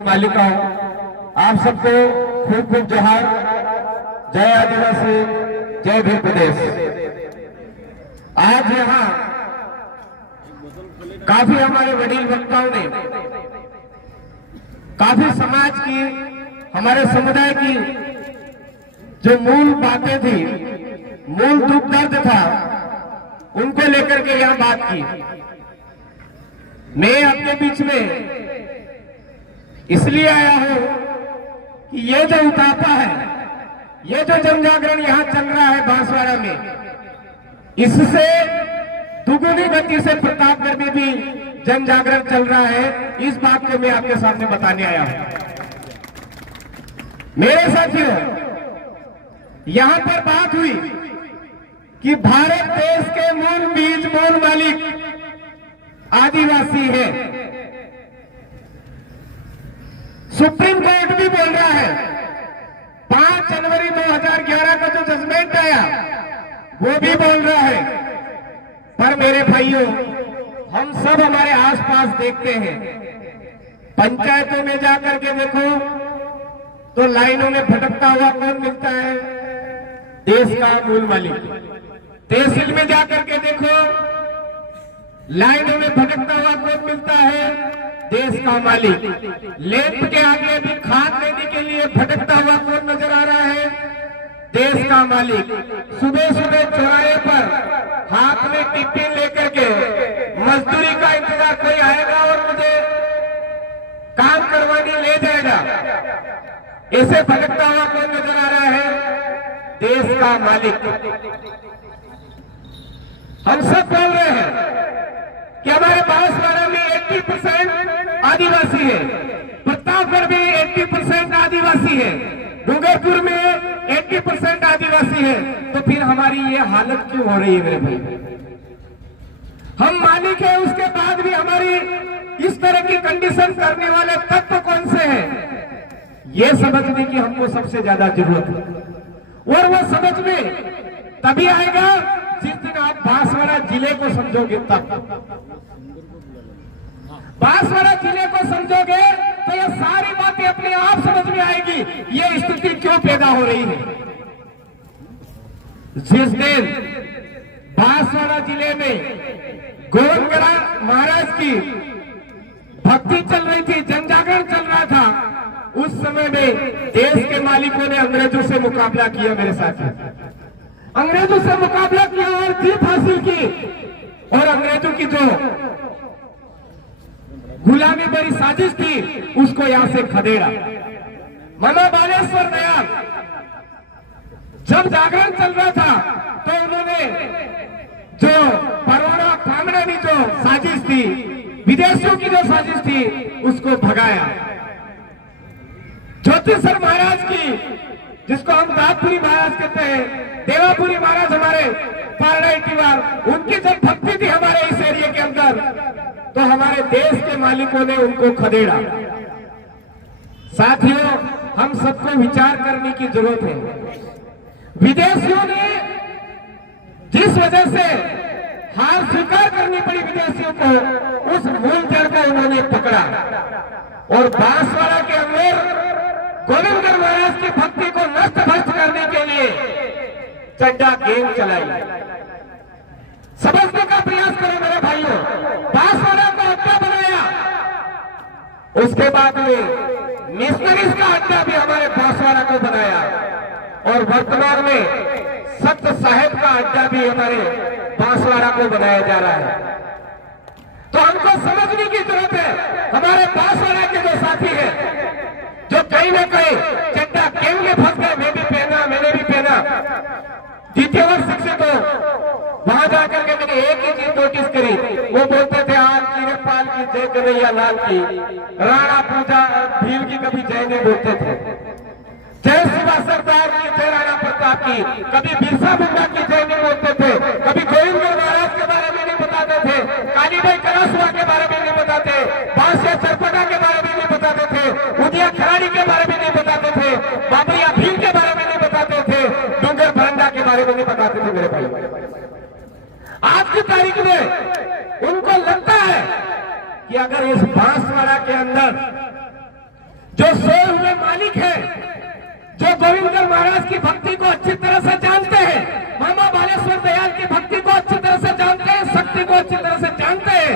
मालिकाओं, आप सबको खूब खूब जोहार। जय आदिवासी, जय भील प्रदेश। आज यहाँ काफी हमारे वडील वक्ताओं ने काफी समाज की, हमारे समुदाय की जो मूल बातें थी, मूल दुख दर्द था, उनको लेकर के यहाँ बात की। मैं आपके बीच में इसलिए आया हूं कि ये जो उतापा है, ये जो जन जागरण यहां चल रहा है बांसवाड़ा में, इससे दुगुनी गति से प्रतापगढ़ में भी जन जागरण चल रहा है। इस बात को मैं आपके सामने बताने आया हूं। मेरे साथियों, यहां पर बात हुई कि भारत देश के मूल बीज, मूल मालिक आदिवासी है। सुप्रीम कोर्ट भी बोल रहा है। 5 जनवरी 2011 का जो जजमेंट आया वो भी बोल रहा है। पर मेरे भाइयों, हम सब हमारे आसपास देखते हैं, पंचायतों में जाकर के देखो तो लाइनों में भटकता हुआ कौन मिलता है? देश का मूल मालिक। तहसील में जाकर के देखो, लाइनों में भटकता हुआ कौन मिलता है? देश का मालिक। लेफ्ट के आगे भी खाद लेने के लिए भटकता हुआ कौन नजर आ रहा है? देश का मालिक। सुबह सुबह चौराहे पर हाथ में टिफिन लेकर के मजदूरी का इंतजार, कोई आएगा और मुझे काम करवाने ले जाएगा, ऐसे भटकता हुआ कौन नजर आ रहा है? देश का मालिक। हम सब बोल रहे हैं कि हमारे बांसवाड़ा में 80% आदिवासी है, प्रतापगढ़ में 80% आदिवासी है, डूंगरपुर में 80% आदिवासी है। तो फिर हमारी ये हालत क्यों हो रही है मेरे भाई? हम मालिक है, उसके बाद भी हमारी इस तरह की कंडीशन करने वाले तत्व कौन से हैं? ये समझने की हमको सबसे ज्यादा जरूरत है। और वो समझ में तभी आएगा जिस दिन आप बांसवाड़ा जिले को समझोगे। तब बांसवाड़ा जिले को समझोगे तो ये सारी बातें अपने आप समझ में आएगी, ये स्थिति क्यों पैदा हो रही है। जिस दिन बांसवाड़ा जिले में गोविंदगढ़ महाराज की भक्ति चल रही थी, जन जागरण चल रहा था, उस समय में देश के मालिकों ने अंग्रेजों से मुकाबला किया मेरे साथ। अंग्रेजों से मुकाबला किया और जीत हासिल की, और अंग्रेजों की जो गुलामी भरी साजिश थी उसको यहां से खदेड़ा। मामा बालेश्वर दयाल जब जागरण चल रहा था तो उन्होंने जो परवाना कामना की जो साजिश थी, विदेशियों की जो साजिश थी, उसको भगाया। ज्योतिषर महाराज की, जिसको हम दादपुरी महाराज कहते हैं, देवापुरी महाराज हमारे पारनाइटीवार, उनकी जब भक्ति थी हमारे इस एरिया के अंदर, तो हमारे देश के मालिकों ने उनको खदेड़ा। साथियों, हम सबको विचार करने की जरूरत है। विदेशियों ने जिस वजह से हार स्वीकार करनी पड़ी विदेशियों को, उस मूल जड़ को उन्होंने पकड़ा और बांसवाड़ा के अंदर गोविंदगढ़ महाराज की भक्ति को नष्ट भ्रष्ट करने के लिए चड्डा गेम चलाई। समझने का प्रयास करो मेरे भाइयों। बांसवाड़ा को अड्डा बनाया, उसके बाद में मिशनरीज का अड्डा भी हमारे बांसवाड़ा को बनाया, और वर्तमान में सख्त साहेब का अड्डा भी हमारे बांसवाड़ा को बनाया जा रहा है। तो हमको समझने की जरूरत है, हमारे बांसवाड़ा के जो साथी है, जो कहीं ना कहीं चड्डा गेम में फंस गए, मैं भी पहना, मैंने भी पहना। द्वितीय वर्ष शिक्षित हो, वहां जाकर के मैंने एक ही चीज नोटिस करी, वो बोलते थे आज की नेपाल की जय कन्हैया लाल की, राणा पूजा भील की कभी जय नहीं बोलते थे, जय शिवा सरदार की, जय राणा प्रताप की, कभी बिरसा मुंडा की जय नहीं बोलते थे, कभी गोविंदगढ़ महाराज के बारे में नहीं बताते थे, कालीबाई करासुआ के बारे में नहीं बताते, बांसिया चरपटा के बारे में नहीं बताते थे, उदिया खराड़ी के बारे में नहीं बताते थे, बाबरिया भील के बारे में नहीं बताते थे, डूंगर भरंडा के बारे में नहीं बताते थे मेरे भाई। आज की तारीख में उनको लगता है कि अगर इस बांसवाड़ा के अंदर जो सोए हुए मालिक है, जो गोविंदगढ़ महाराज की भक्ति को अच्छी तरह से जानते हैं, मामा बालेश्वर दयाल की भक्ति को अच्छी तरह से जानते हैं, शक्ति को अच्छी तरह से जानते हैं,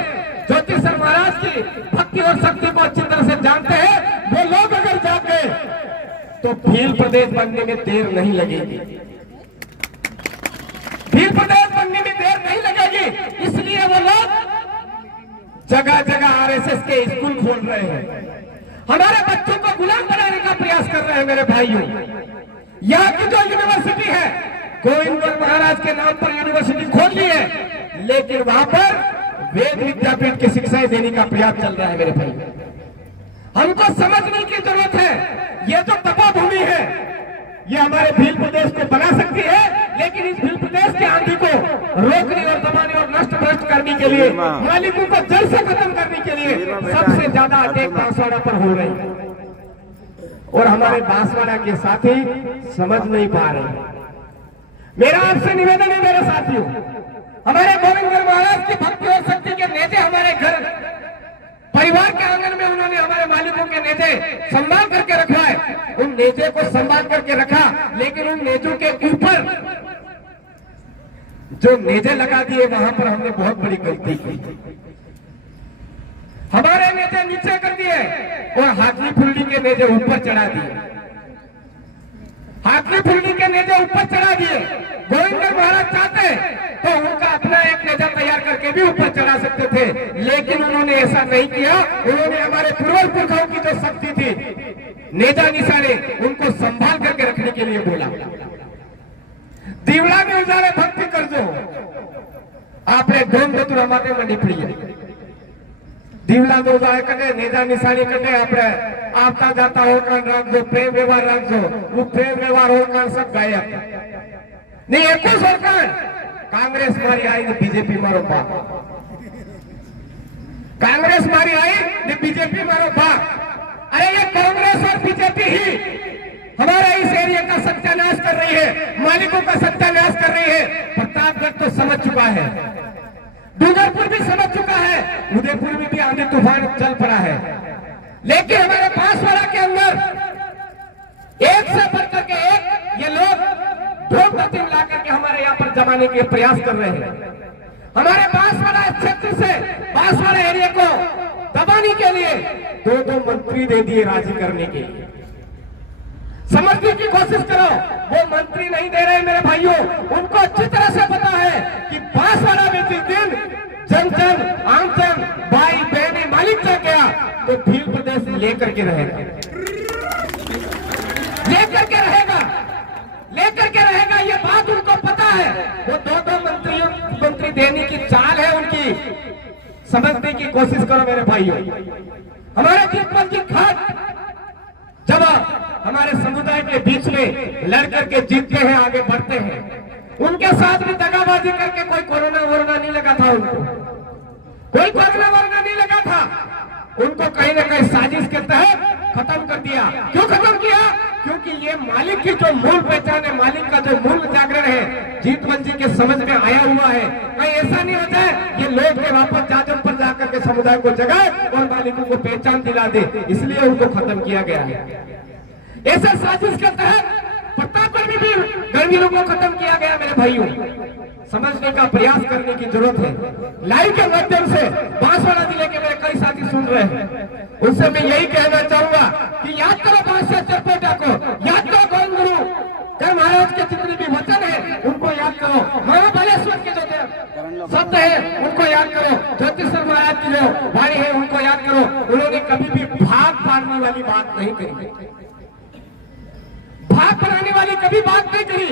ज्योतिषर महाराज की भक्ति और शक्ति को अच्छी तरह से जानते हैं, वो लोग अगर जाके तो भील प्रदेश बनने में देर नहीं लगेगी, भील प्रदेश बनने में देर नहीं लगेगी। इसलिए वो लोग जगह जगह आरएसएस के स्कूल खोल रहे हैं, हमारे बच्चों को गुलाम बनाने का प्रयास कर रहे हैं। मेरे भाइयों, यहाँ की जो यूनिवर्सिटी है, गोविंदगढ़ महाराज के नाम पर यूनिवर्सिटी खोल ली है, लेकिन वहां पर वेद विद्यापीठ की शिक्षाएं देने का प्रयास चल रहा है। मेरे भाई, हमको समझने की जरूरत है, ये जो तपोभूमि है, ये हमारे भील प्रदेश को बना सकती है, लेकिन इस भील प्रदेश के आंधी को रोकने और दबाने और नष्ट भ्रष्ट करने के लिए, मालिकों को जड़ से खत्म करने के लिए सबसे ज्यादा अटैक बांसवाड़ा पर हो रही है, और हमारे बांसवाड़ा के साथी समझ नहीं पा रहे। मेरा आपसे निवेदन है मेरे साथियों, हमारे गोविंदगढ़ महाराज की भक्ति और शक्ति के नेते हमारे घर परिवार के आंगन में उन्होंने हमारे मालिकों के नेते संभाल करके रखा है, उन नेते को संभाल करके रखा, लेकिन उन नेतों के ऊपर जो नेजे लगा दिए, वहां पर हमने बहुत बड़ी गलती की। हमारे नेते नीचे कर दिए और हाथी फुल्ली के नेजे ऊपर चढ़ा दिए, हाथी फुल्ली के नेजे ऊपर चढ़ा दिए। गोविंदगढ़ महाराज चाहते तो उनका अपना एक नेजा तैयार करके भी ऊपर चढ़ा सकते थे, लेकिन उन्होंने ऐसा नहीं किया। उन्होंने हमारे पूर्वज पुरखाओं की जो शक्ति थी, नेजा निशाने, उनको संभाल करके रखने के लिए बोला। दीवड़ा में उजारे भक्ति कर जो आपने ढोंग तुरा माते मंडी पड़ी है, दीवड़ा में उजारे कटे, नेजा निशानी कटे, आपने आपका जाता होकर रख दो, प्रेम व्यवहार रख दो, वो प्रेम व्यवहार होकर सब गायब नहीं। एक सरकार कांग्रेस मारी आई, बीजेपी मारो बाप, कांग्रेस मारी आई, बीजेपी मारो बाप। अरे ये कांग्रेस और बीजेपी ही हमारे इस एरिया का सत्यानाश कर रही है, मालिकों का सत्यानाश कर रही है। प्रतापगढ़ तो समझ चुका है, डूंगरपुर भी समझ चुका है, उदयपुर में भी आंधी तूफान चल पड़ा है, लेकिन हमारे बांसवाड़ा के अंदर एक से बढ़कर के एक ये लोग ढोल प्रतिम ला करके हमारे यहाँ पर जमाने के प्रयास कर रहे हैं। हमारे बांसवाड़ा क्षेत्र से बांसवाड़ा एरिया को दबाने के लिए दो मंत्री दे दिए राजी करने के लिए। समझने की कोशिश करो, वो मंत्री नहीं दे रहे मेरे भाइयों, उनको अच्छी तरह से पता है कि बांसवाड़ा में जिस दिन जन जन आमजन भाई बहने मालिक जा गया तो भील प्रदेश लेकर के रहेगा, लेकर के रहेगा, लेकर के रहेगा। ये बात उनको पता है। वो दो मंत्री देने की चाल है उनकी। समझने की कोशिश करो मेरे भाइयों। हमारे जीतपल की घाट जब हमारे समुदाय के बीच में लड़ करके जीतते हैं, आगे बढ़ते हैं, उनके साथ में दगाबाजी करके कोई कोरोना वोरोना नहीं लगा था, उनको कोई कोरोना वोरोना नहीं लगा था। उनको कहीं ना कहीं साजिश के तहत खत्म कर दिया। क्यों खत्म किया? क्योंकि ये मालिक की जो मूल पहचान है, मालिक का जो मूल जागरण है, जीतवन जी के समझ में आया हुआ है। कहीं ऐसा नहीं हो जाए ये लोग के वापस जाजम पर जाकर के समुदाय को जगाए और मालिकों को पहचान दिला दे, इसलिए उनको खत्म किया गया है। ऐसे साजिश के तहत प्रतापगढ़ में भी गर्मियों को खत्म किया गया। मेरे भाइयों, समझने का प्रयास करने की जरूरत है। लाइव के माध्यम से बांसवाड़ा जिले के मेरे कई साथी सुन रहे हैं, उनसे मैं यही कहना चाहूंगा कि याद करो बादशाह चरपोटा को, याद करो गोविंदगढ़ महाराज के जितने भी वचन है उनको याद करो, मामा बालेश्वर के जो शब्द है उनको याद करो, ज्योतिषर महाराज की जो वाणी है उनको याद करो। उन्होंने कभी भी भाग पाड़ने वाली बात नहीं करी, भाग बनाने वाली कभी बात नहीं करी,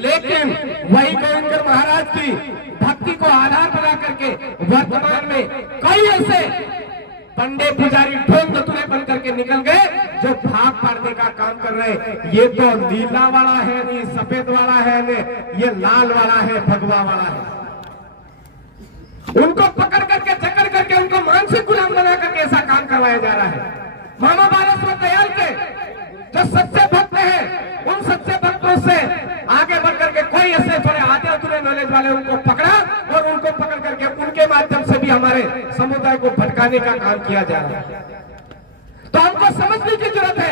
लेकिन वही गोविंदगढ़ महाराज की भक्ति को आधार बना करके वर्तमान में कई ऐसे पंडे पुजारी ढोल धतूरे बन करके निकल गए जो भाग पाड़ने का काम कर रहे। ये तो नीला वाला है नहीं, सफेद वाला है नहीं, ये लाल वाला है, भगवा वाला है। उनको पकड़ करके जकड़ करके उनको मानसिक गुलाम बना करके ऐसा काम करवाया जा रहा है। मामा बालेश्वर दयाल के जो सच्चे भक्त हैं, उन सच्चे भक्तों से आगे बढ़ करके कोई ऐसे थोड़े आधे अधूरे नॉलेज वाले उनको पकड़ा और उनको पकड़ करके उनके माध्यम से भी हमारे समुदाय को भटकाने का काम किया जा रहा है। तो हमको समझने की जरूरत है।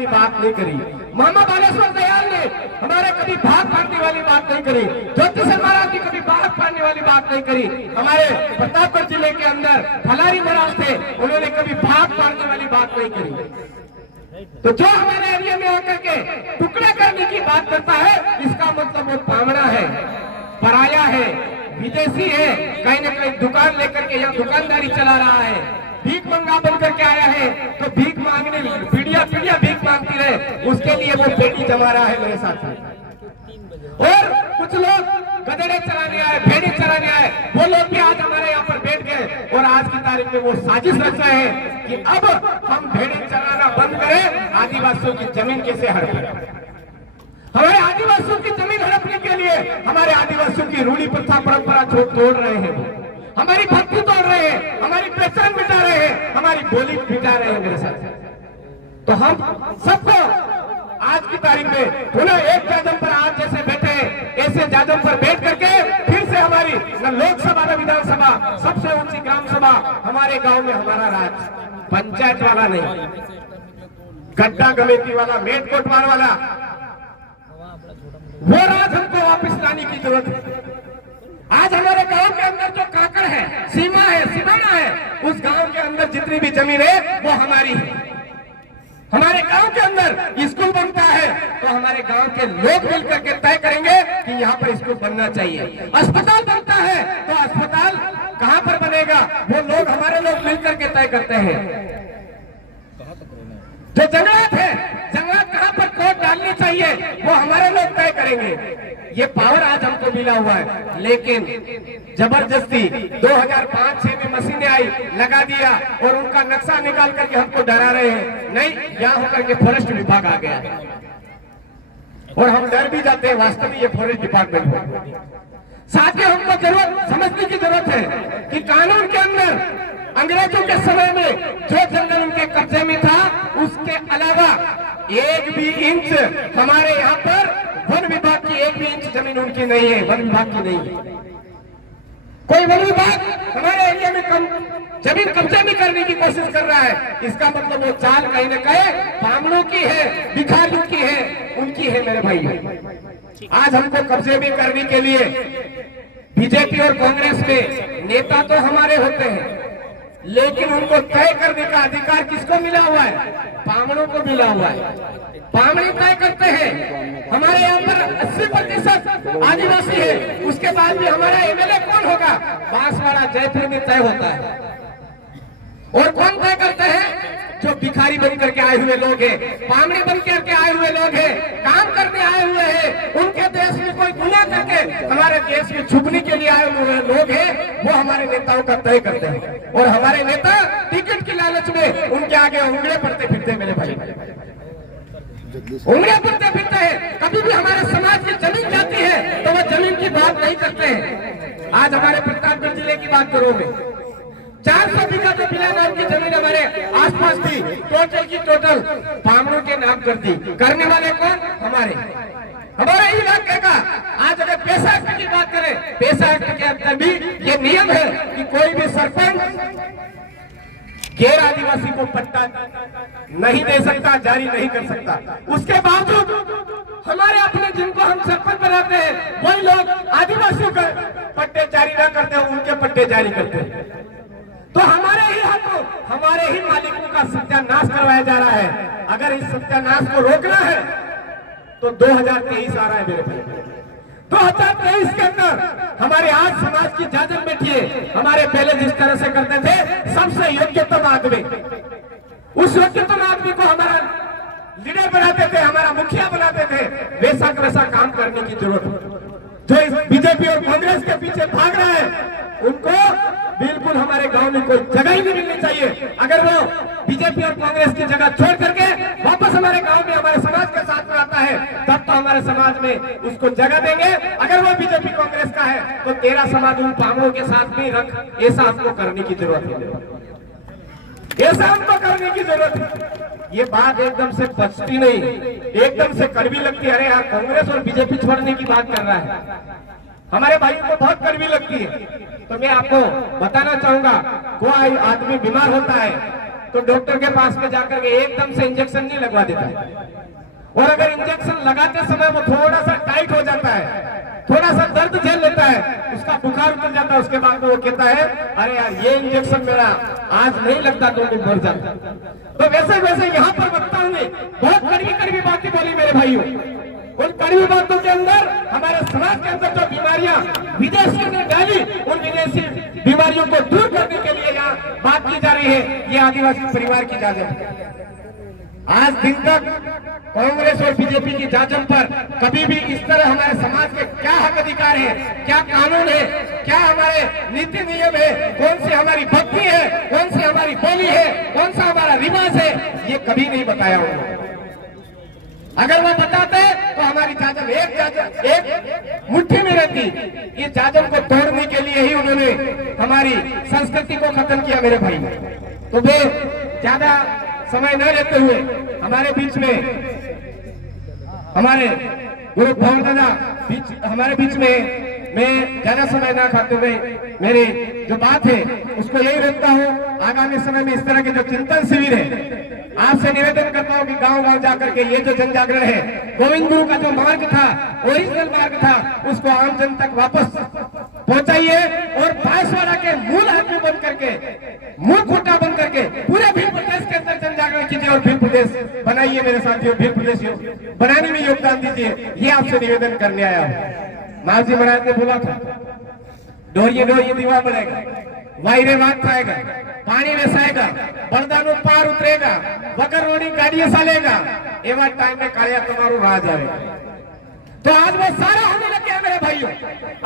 वाली बात नहीं करी, मोहम्मद बालेश्वर दयाल ने हमारे कभी भाग पाड़ने वाली बात नहीं करी, ज्योति शर्मा महाराज ने कभी भाग पाड़ने वाली बात नहीं करी, हमारे प्रतापगढ़ जिले के अंदर फलारी महाराज थे, उन्होंने कभी भाग पाड़ने वाली बात नहीं करी। तो जो हमारे एरिया में आकर के टुकड़े करने की बात करता है, इसका मतलब वो पामड़ा है, पराया है, विदेशी है, कहीं न कहीं दुकान लेकर के यहाँ दुकानदारी चला रहा है, भीख मंगा बन करके आया है, तो भीख मांगने पीढ़िया पीढ़िया भीख मांगती रहे, उसके लिए वो पेटी जमा रहा है मेरे साथ। और कुछ लोग गधेड़े चलाने आए, भेड़े चलाने आए, वो लोग भी आज हमारे यहाँ पर बैठ गए और आज की तारीख में वो साजिश रच रहे हैं कि अब हम भेड़े चलाना बंद करें, आदिवासियों की जमीन कैसे हड़पें। हमारे आदिवासियों की जमीन हड़पने के लिए हमारे आदिवासियों की रूढ़ी प्रथा परंपरा तोड़ रहे हैं, हमारी भक्ति तोड़ रहे हैं, हमारी पहचान मिटा रहे हैं, हमारी बोली मिटा रहे हैं मेरे साथ। तो हम सबको आज की तारीख में पुनः एक जाजम पर आज जैसे बैठे ऐसे जाजम पर बैठ करके फिर से हमारी न लोकसभा न विधानसभा, सबसे ऊंची ग्राम सभा हमारे गांव में, हमारा राज पंचायत वाला नहीं, गड्ढा कमेटी वाला, मेट कोटवार वाला, वो राज हमको वापस लाने की जरूरत है। आज हमारे गांव के अंदर जो काकड़ है, सीमा है, सीमाना है, उस गांव के अंदर जितनी भी जमीन है वो हमारी है। हमारे गांव के अंदर स्कूल बनता है तो हमारे गांव के लोग मिलकर के तय करेंगे कि यहाँ पर स्कूल बनना चाहिए। अस्पताल बनता है तो अस्पताल कहाँ पर बनेगा, वो लोग, हमारे लोग मिलकर के तय करते हैं। जो जंगलात है, जंगलात कहाँ पर कोर्ट डालनी चाहिए, वो हमारे लोग तय करेंगे। ये पावर आज हमको मिला हुआ है, लेकिन जबरदस्ती 2005-6 में मशीनें आई, लगा दिया और उनका नक्शा निकाल करके हमको डरा रहे हैं। नहीं, यहाँ होकर के फॉरेस्ट विभाग आ गया और हम डर भी जाते हैं, वास्तव में ये फॉरेस्ट डिपार्टमेंट है। साथ ही हमको जरूरत समझने की जरूरत है कि कानून के अंदर अंग्रेजों के समय में जो जंगल उनके कब्जे में था, उसके अलावा एक भी इंच हमारे यहाँ पर वन विभाग की एक भी इंच जमीन उनकी नहीं है, वन विभाग की नहीं है। कोई वन विभाग हमारे एरिया में जमीन कब्जे में करने की कोशिश कर रहा है, इसका मतलब वो चाल कहीं न कहीं पामड़ों की है, भिखारियों की है, उनकी है मेरे भाई। आज हमको कब्जे में करने के लिए बीजेपी और कांग्रेस में नेता तो हमारे होते हैं, लेकिन उनको तय करने का अधिकार किसको मिला हुआ है, पामड़ों को मिला हुआ है। पामड़ी तय करते हैं। हमारे यहाँ पर 80% आदिवासी है, उसके बाद भी हमारा एमएलए कौन होगा, बांसवाड़ा जयपुर में तय होता है। और कौन तय करते हैं, जो भिखारी बन करके आए हुए लोग हैं, पामड़ी बन करके आए हुए लोग हैं, काम करने आए हुए हैं, उनके देश में कोई गुनाह करके हमारे देश में छुपने के लिए आए हुए लोग हैं, वो हमारे नेताओं का तय करते हैं। और हमारे नेता टिकट की लालच में उनके आगे उंगलियां पड़ते फिरते मेरे भाई, उंगलियां पड़ते फिरते हैं। कभी भी हमारे समाज की जमीन जाती है तो वो जमीन की बात नहीं करते हैं। आज हमारे प्रतापगढ़ जिले की बात करो मैं, 400 बीघा जो बिना नाम की जमीन हमारे आसपास थी, टोटल की टोटल पामड़ों के नाम कर दी। करने वाले कौन, हमारे इलाके का। आज अगर पैसा एक्ट की बात करें, पैसा एक्ट के अंदर भी ये नियम है कि कोई भी सरपंच गैर आदिवासी को पट्टा नहीं दे सकता, जारी नहीं कर सकता। उसके बावजूद हमारे अपने जिनको हम सरपंच बनाते हैं, वही लोग आदिवासियों का पट्टे जारी न करते हैं, उनके पट्टे जारी करते हैं। तो हमारे ही हाथों, हमारे ही मालिकों का सत्यानाश करवाया जा रहा है। अगर इस सत्यानाश को रोकना है तो 2023 आ रहा है मेरे भाई। 2023 के अंदर हमारे आज समाज की जाजम बैठी है। हमारे पहले जिस तरह से करते थे, सबसे योग्यतम आदमी, उस योग्यतम आदमी को हमारा लीडर बनाते थे, हमारा मुखिया बनाते थे। वैसा वैसा काम करने की जरूरत है। जो इस बीजेपी और कांग्रेस के पीछे भाग रहा है, उनको बिल्कुल हमारे गांव में कोई जगह ही नहीं मिलनी चाहिए। अगर वो बीजेपी और कांग्रेस की जगह छोड़ करके वापस हमारे गांव में हमारे समाज के साथ में आता है, तब तो हमारे समाज में उसको जगह देंगे। अगर वो बीजेपी कांग्रेस का है तो तेरा समाज उन पामड़ों के साथ में रख। ऐसा हमको करने की जरूरत है, ऐसा हमको करने की जरूरत है। ये बात एकदम से बचती नहीं, एकदम से कड़वी लगती है। अरे यार, कांग्रेस और बीजेपी छोड़ने की बात कर रहा है, हमारे भाइयों को बहुत कड़वी लगती है। तो मैं आपको बताना चाहूंगा, कोई आदमी बीमार होता है, तो डॉक्टर के पास में जाकर के एकदम से इंजेक्शन नहीं लगवा देता है। और अगर इंजेक्शन लगाते समय वो थोड़ा सा टाइट हो जाता है, थोड़ा सा दर्द झेल लेता है, उसका बुखार उतर जाता है, उसके बाद वो कहता है अरे यार ये इंजेक्शन मेरा आज नहीं लगता तो मैं मर जाता। तो वैसे वैसे यहाँ पर वक्ताओं ने बहुत कड़वी कड़वी बातें बोली मेरे भाइयों। उन कड़वी बातों के अंदर हमारे समाज के अंदर जो बीमारियां विदेशियों ने डाली, उन विदेशी बीमारियों को दूर करने के लिए यहाँ बात की जा रही है। ये आदिवासी परिवार की जाजम आज दिन तक कांग्रेस और बीजेपी की जाजम पर कभी भी इस तरह हमारे समाज के क्या हक अधिकार है, क्या कानून है, क्या हमारे नीति नियम है, कौन सी हमारी भक्ति है, कौन सी हमारी बोली है, कौन सा हमारा रिवाज है, ये कभी नहीं बताया उन्होंने। अगर वो बताते तो हमारी जाजम एक मुट्ठी में रहती। ये जाजम को तोड़ने के लिए ही उन्होंने हमारी संस्कृति को खत्म किया मेरे भाई। तो वे ज्यादा समय न लेते हुए हमारे बीच में हमारे गुरु भवन दादा हमारे बीच में मैं ज्यादा समय न खाते हुए मेरी जो बात है उसको यही रखता हूँ। आगामी समय में इस तरह के जो चिंतन शिविर है आपसे निवेदन करता हूँ कि गांव गांव जाकर के ये जो जन जागरण है, गोविंद गुरु का जो मार्ग था, ओरिजिनल मार्ग था, उसको आम जन तक वापस पहुंचाइए और बांसवाड़ा के मूल आदमी बन करके, मूल खूंटा बन करके पूरे भील प्रदेश के अंदर जन जागरण कीजिए और भील प्रदेश बनाइए मेरे साथियों। भील प्रदेश बनाने में योगदान दीजिए, ये आपसे निवेदन करने आया हूँ। मालजी महाराज ने बोला था डोरिये डोरिये दीवा बढ़ेगा, वायरे वाग खाएगा, पानी वेसाएगा, बरदानो पार उतरेगा, वगर रोडी गाड़ियां सालेगा, एवं टाइम में कालिया तुम्हारो राज आएगा। तो आज वो सारा होने लग गया मेरे भाइयों।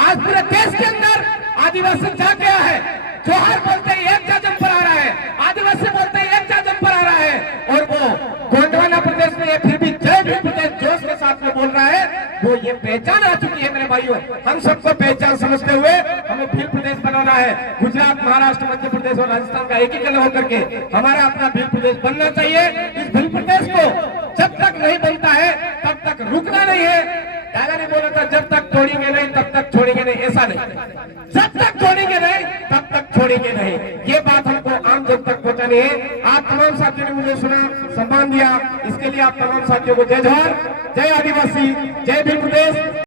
आज पूरे देश के अंदर आदिवासी जाग गया है। जोहार बोलते ही एक जाजम पर आ रहा है, आदिवासी बोलते ही एक जाजम पर आ रहा है, और वो गोंडवाना प्रदेश में फिर भी जय भील प्रदेश जोश के साथ में बोल रहा है। वो ये पहचान आ चुकी है मेरे भाइयों। हम सबको पहचान समझते हुए हमें भील प्रदेश बनाना है। गुजरात, महाराष्ट्र, मध्य प्रदेश और राजस्थान का एकीकरण होकर के हमारा अपना भील प्रदेश बनना चाहिए। इस भील प्रदेश को जब तक नहीं बनता है तब तक रुकना नहीं है। दादा ने बोला था जब तक छोड़ेंगे नहीं तब तक छोड़ेंगे नहीं, ऐसा नहीं, जब तक छोड़ेंगे नहीं तब तक छोड़ेंगे नहीं। ये बात हमको आम जन तक पहुंचानी है। आप तमाम साथियों ने मुझे सुना, सम्मान दिया, इसके लिए आप तमाम साथियों को जय जोहार, जय आदिवासी, जय भील प्रदेश।